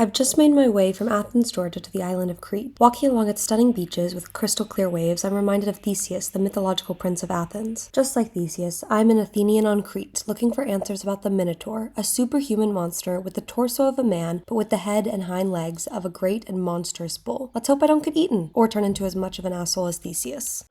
I've just made my way from Athens, Georgia to the island of Crete. Walking along its stunning beaches with crystal clear waves, I'm reminded of Theseus, the mythological prince of Athens. Just like Theseus, I'm an Athenian on Crete, looking for answers about the Minotaur, a superhuman monster with the torso of a man, but with the head and hind legs of a great and monstrous bull. Let's hope I don't get eaten, or turn into as much of an asshole as Theseus.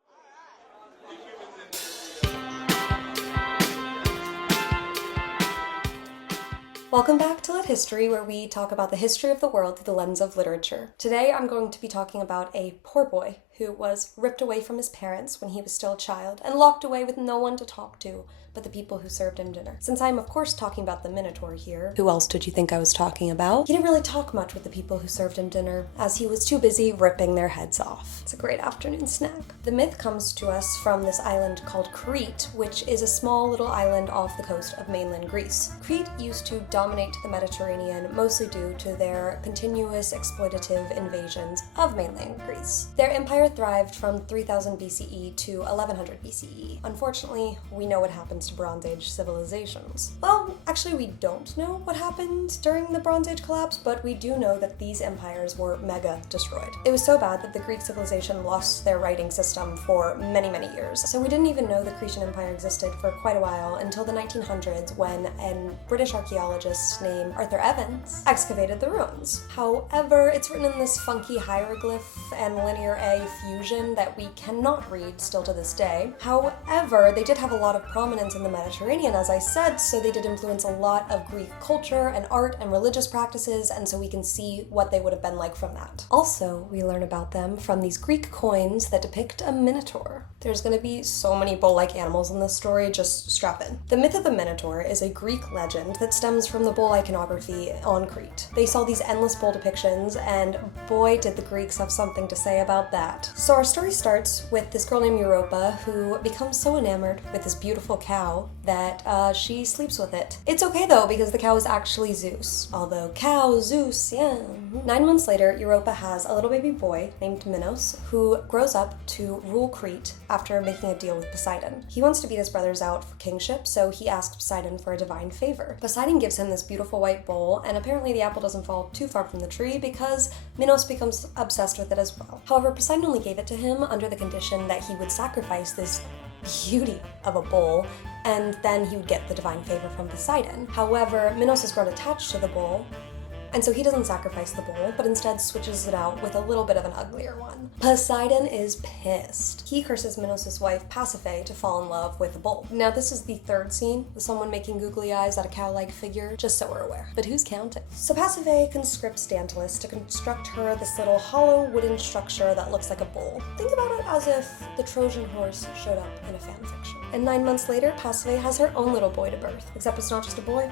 Welcome back to Lit History, where we talk about the history of the world through the lens of literature. Today I'm going to be talking about a poor boy who was ripped away from his parents when he was still a child and locked away with no one to talk to but the people who served him dinner. Since I'm of course talking about the Minotaur here, who else did you think I was talking about? He didn't really talk much with the people who served him dinner, as he was too busy ripping their heads off. It's a great afternoon snack. The myth comes to us from this island called Crete, which is a small little island off the coast of mainland Greece. Crete used to dominate the Mediterranean, mostly due to their continuous exploitative invasions of mainland Greece. Their empire thrived from 3000 BCE to 1100 BCE. Unfortunately, we know what happens to Bronze Age civilizations. Well, actually we don't know what happened during the Bronze Age collapse, but we do know that these empires were mega destroyed. It was so bad that the Greek civilization lost their writing system for many, many years. So we didn't even know the Cretan Empire existed for quite a while until the 1900s when a British archaeologist named Arthur Evans excavated the ruins. However, it's written in this funky hieroglyph and linear A fusion that we cannot read still to this day. However, they did have a lot of prominence in the Mediterranean, as I said, so they did influence a lot of Greek culture and art and religious practices, and so we can see what they would have been like from that. Also, we learn about them from these Greek coins that depict a minotaur. There's going to be so many bull-like animals in this story, just strap in. The myth of the Minotaur is a Greek legend that stems from the bull iconography on Crete. They saw these endless bull depictions, and boy did the Greeks have something to say about that. So our story starts with this girl named Europa who becomes so enamored with this beautiful cow that she sleeps with it. It's okay though, because the cow is actually Zeus. Although cow, Zeus, yeah. 9 months later, Europa has a little baby boy named Minos who grows up to rule Crete after making a deal with Poseidon. He wants to beat his brothers out for kingship, so he asks Poseidon for a divine favor. Poseidon gives him this beautiful white bowl, and apparently the apple doesn't fall too far from the tree because Minos becomes obsessed with it as well. However, Poseidon only gave it to him under the condition that he would sacrifice this beauty of a bull, and then he would get the divine favor from Poseidon. However, Minos has grown attached to the bull, and so he doesn't sacrifice the bull, but instead switches it out with a little bit of an uglier one. Poseidon is pissed. He curses Minos' wife, Pasiphae, to fall in love with the bull. Now this is the third scene with someone making googly eyes at a cow-like figure, just so we're aware. But who's counting? So Pasiphae conscripts Tantalus to construct her this little hollow wooden structure that looks like a bull. Think about it as if the Trojan horse showed up in a fanfiction. And 9 months later, Pasiphae has her own little boy to birth. Except it's not just a boy,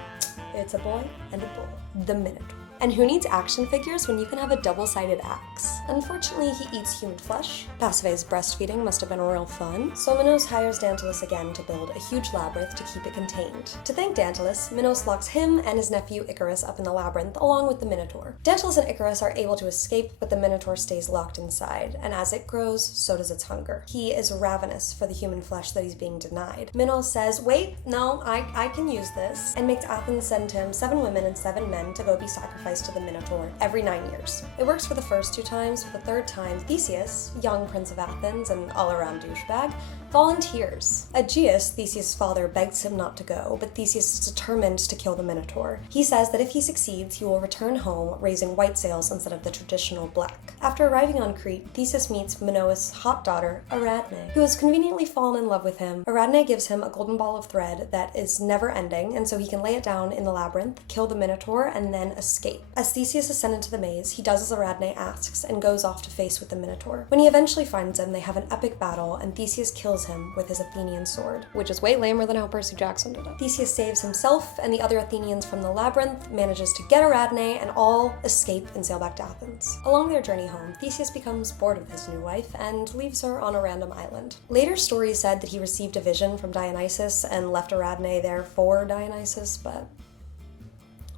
it's a boy and a bull. The Minotaur. And who needs action figures when you can have a double-sided axe? Unfortunately, he eats human flesh. Pasiphae's breastfeeding must have been real fun, so Minos hires Tantalus again to build a huge labyrinth to keep it contained. To thank Tantalus, Minos locks him and his nephew Icarus up in the labyrinth along with the Minotaur. Tantalus and Icarus are able to escape, but the Minotaur stays locked inside, and as it grows, so does its hunger. He is ravenous for the human flesh that he's being denied. Minos says, wait, no, I can use this, and makes Athens send him 7 women and 7 men to go be sacrificed to the Minotaur every 9 years. It works for the first 2 times. For the 3rd time, Theseus, young prince of Athens and all-around douchebag, volunteers. Aegeus, Theseus' father, begs him not to go, but Theseus is determined to kill the Minotaur. He says that if he succeeds, he will return home raising white sails instead of the traditional black. After arriving on Crete, Theseus meets Minoas' hot daughter, Ariadne, who has conveniently fallen in love with him. Ariadne gives him a golden ball of thread that is never ending, and so he can lay it down in the labyrinth, kill the Minotaur, and then escape. As Theseus is sent into the maze, he does as Ariadne asks and goes off to face with the Minotaur. When he eventually finds him, they have an epic battle, and Theseus kills him with his Athenian sword, which is way lamer than how Percy Jackson did it. Theseus saves himself and the other Athenians from the labyrinth, manages to get Ariadne, and all escape and sail back to Athens. Along their journey home, Theseus becomes bored with his new wife and leaves her on a random island. Later stories said that he received a vision from Dionysus and left Ariadne there for Dionysus, but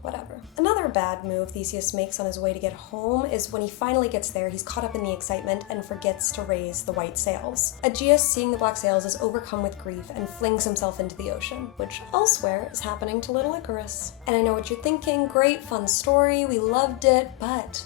whatever. Another bad move Theseus makes on his way to get home is when he finally gets there, he's caught up in the excitement and forgets to raise the white sails. Aegeus, seeing the black sails, is overcome with grief and flings himself into the ocean, which elsewhere is happening to little Icarus. And I know what you're thinking, great, fun story, we loved it, but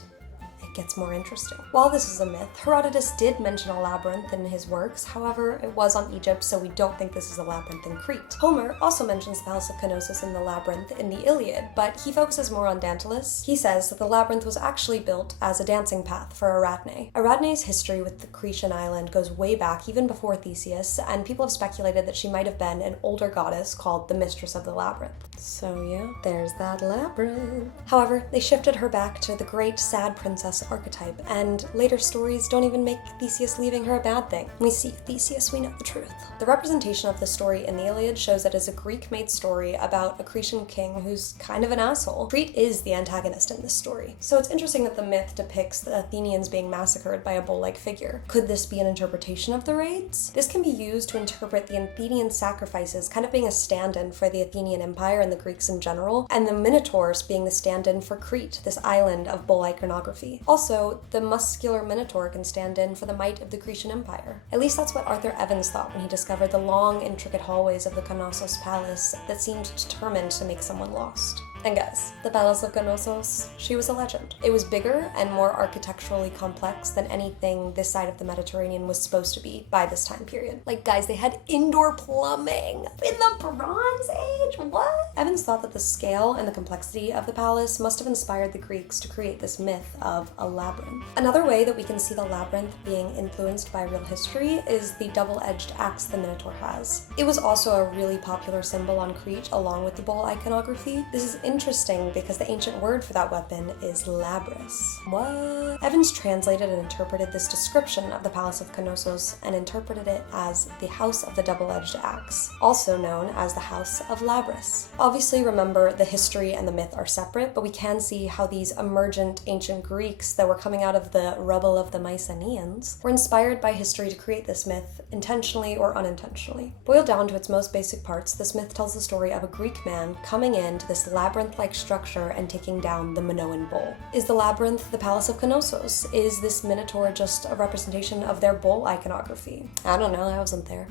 gets more interesting. While this is a myth, Herodotus did mention a labyrinth in his works, however, it was on Egypt, so we don't think this is a labyrinth in Crete. Homer also mentions the Palace of Knossos and the labyrinth in the Iliad, but he focuses more on Tantalus. He says that the labyrinth was actually built as a dancing path for Ariadne. Ariadne's history with the Cretan island goes way back, even before Theseus, and people have speculated that she might have been an older goddess called the Mistress of the Labyrinth. So yeah, there's that labyrinth. However, they shifted her back to the great sad princess archetype, and later stories don't even make Theseus leaving her a bad thing. We see Theseus, we know the truth. The representation of the story in the Iliad shows that it's a Greek-made story about a Cretan king who's kind of an asshole. Crete is the antagonist in this story. So it's interesting that the myth depicts the Athenians being massacred by a bull-like figure. Could this be an interpretation of the raids? This can be used to interpret the Athenian sacrifices kind of being a stand-in for the Athenian Empire and the Greeks in general, and the Minotaurs being the stand-in for Crete, this island of bull iconography. Also, the muscular Minotaur can stand in for the might of the Cretan Empire. At least that's what Arthur Evans thought when he discovered the long, intricate hallways of the Knossos Palace that seemed determined to make someone lost. And guys, the Palace of Knossos, she was a legend. It was bigger and more architecturally complex than anything this side of the Mediterranean was supposed to be by this time period. Like, guys, they had indoor plumbing in the Bronze Age? What? Evans thought that the scale and the complexity of the palace must have inspired the Greeks to create this myth of a labyrinth. Another way that we can see the labyrinth being influenced by real history is the double-edged axe the Minotaur has. It was also a really popular symbol on Crete along with the bull iconography. This is interesting because the ancient word for that weapon is labrys. What? Evans translated and interpreted this description of the Palace of Knossos and interpreted it as the House of the Double-Edged Axe, also known as the House of Labrys. Obviously, remember, the history and the myth are separate, but we can see how these emergent ancient Greeks that were coming out of the rubble of the Mycenaeans were inspired by history to create this myth, intentionally or unintentionally. Boiled down to its most basic parts, this myth tells the story of a Greek man coming into this labyrinth-like structure and taking down the Minoan bull. Is the labyrinth the Palace of Knossos? Is this Minotaur just a representation of their bull iconography? I don't know, I wasn't there.